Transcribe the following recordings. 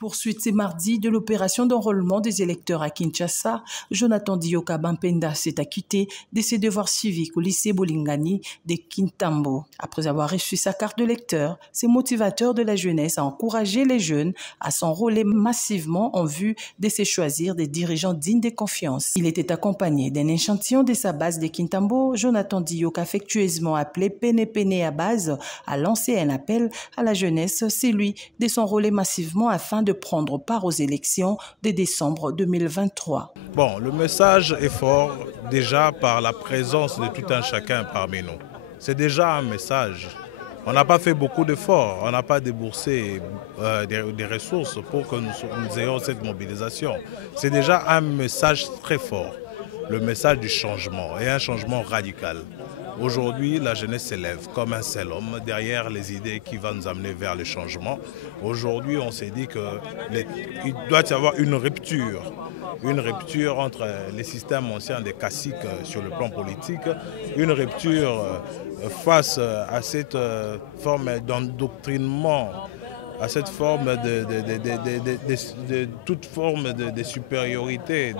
Poursuite ce mardi de l'opération d'enrôlement des électeurs à Kinshasa, Jonathan Dioka Bampenda s'est acquitté de ses devoirs civiques au lycée Bolingani de Kintambo. Après avoir reçu sa carte de lecteur, ce motivateur de la jeunesse a encouragé les jeunes à s'enrôler massivement en vue de se choisir des dirigeants dignes de confiance. Il était accompagné d'un échantillon de sa base de Kintambo. Jonathan Dioka, affectueusement appelé Pene Pene à base, a lancé un appel à la jeunesse, celui de s'enrôler massivement afin de prendre part aux élections de décembre 2023. Bon, le message est fort déjà par la présence de tout un chacun parmi nous. C'est déjà un message. On n'a pas fait beaucoup d'efforts, on n'a pas déboursé des ressources pour que nous ayons cette mobilisation. C'est déjà un message très fort, le message du changement et un changement radical. Aujourd'hui, la jeunesse s'élève comme un seul homme derrière les idées qui vont nous amener vers le changement. Aujourd'hui, on s'est dit qu'il doit y avoir une rupture entre les systèmes anciens des caciques sur le plan politique, une rupture face à cette forme d'endoctrinement, à cette forme de toute forme de supériorité,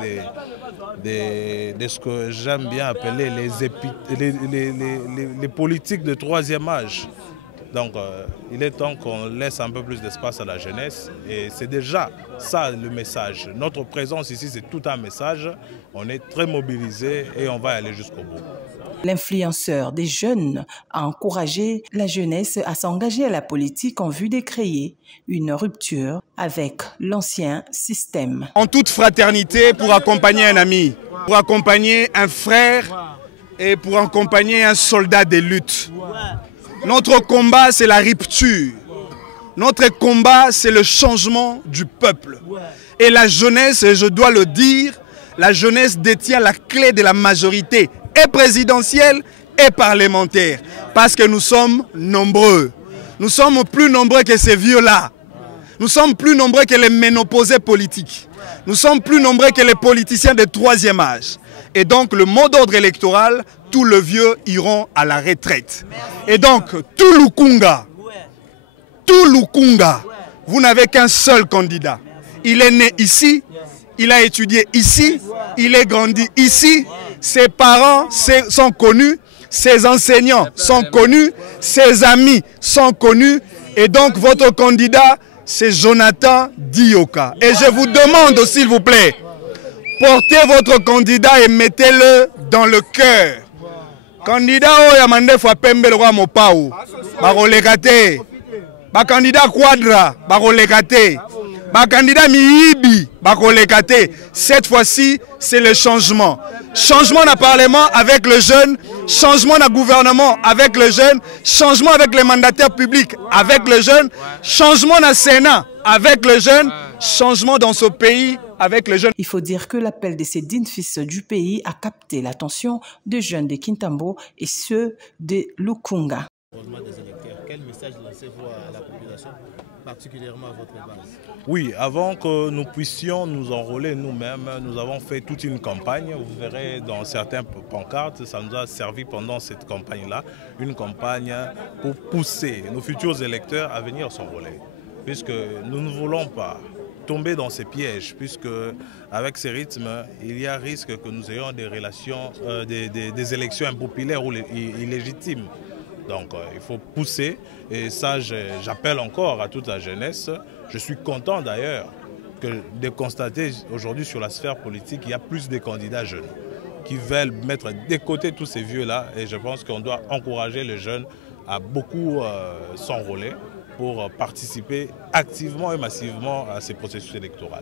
de ce que j'aime bien appeler les politiques de troisième âge. Donc il est temps qu'on laisse un peu plus d'espace à la jeunesse et c'est déjà ça le message. Notre présence ici, c'est tout un message. On est très mobilisés et on va aller jusqu'au bout. L'influenceur des jeunes a encouragé la jeunesse à s'engager à la politique en vue de créer une rupture avec l'ancien système. En toute fraternité, pour accompagner un ami, pour accompagner un frère et pour accompagner un soldat de lutte. Notre combat, c'est la rupture. Notre combat, c'est le changement du peuple. Et la jeunesse, et je dois le dire, la jeunesse détient la clé de la majorité et présidentielle et parlementaire. Parce que nous sommes nombreux. Nous sommes plus nombreux que ces vieux-là. Nous sommes plus nombreux que les ménopausés politiques. Nous sommes plus nombreux que les politiciens de troisième âge. Et donc, le mot d'ordre électoral, tous les vieux iront à la retraite. Et donc, tout Lukunga, vous n'avez qu'un seul candidat. Il est né ici, il a étudié ici, il est grandi ici, ses parents sont connus, ses enseignants sont connus, ses amis sont connus. Et donc, votre candidat, c'est Jonathan Dioka. Et je vous demande, s'il vous plaît, portez votre candidat et mettez-le dans le cœur. Candidat Oyamande Fapembe le roi Mopao, Barolekate. Ba candidat Quadra, Barolekate. Ba candidat Miibi, Barolekate. Cette fois-ci, c'est le changement. Changement dans le Parlement avec le jeune, changement dans le gouvernement avec le jeune, changement avec les mandataires publics avec le jeune, changement dans le Sénat avec le jeune, changement dans ce pays avec les jeunes. Il faut dire que l'appel de ces dignes fils du pays a capté l'attention des jeunes de Kintambo et ceux de Lukunga. Quel message lancez-vous à la population, particulièrement à votre base? Oui, avant que nous puissions nous enrôler nous-mêmes, nous avons fait toute une campagne. Vous verrez dans certaines pancartes, ça nous a servi pendant cette campagne-là, une campagne pour pousser nos futurs électeurs à venir s'enrôler. Puisque nous ne voulons pas tomber dans ces pièges, puisque avec ces rythmes, il y a risque que nous ayons des relations, des élections impopulaires ou illégitimes. Donc il faut pousser et ça j'appelle encore à toute la jeunesse. Je suis content d'ailleurs de constater aujourd'hui sur la sphère politique qu'il y a plus de candidats jeunes qui veulent mettre de côté tous ces vieux-là et je pense qu'on doit encourager les jeunes à beaucoup s'enrôler pour participer activement et massivement à ces processus électoraux.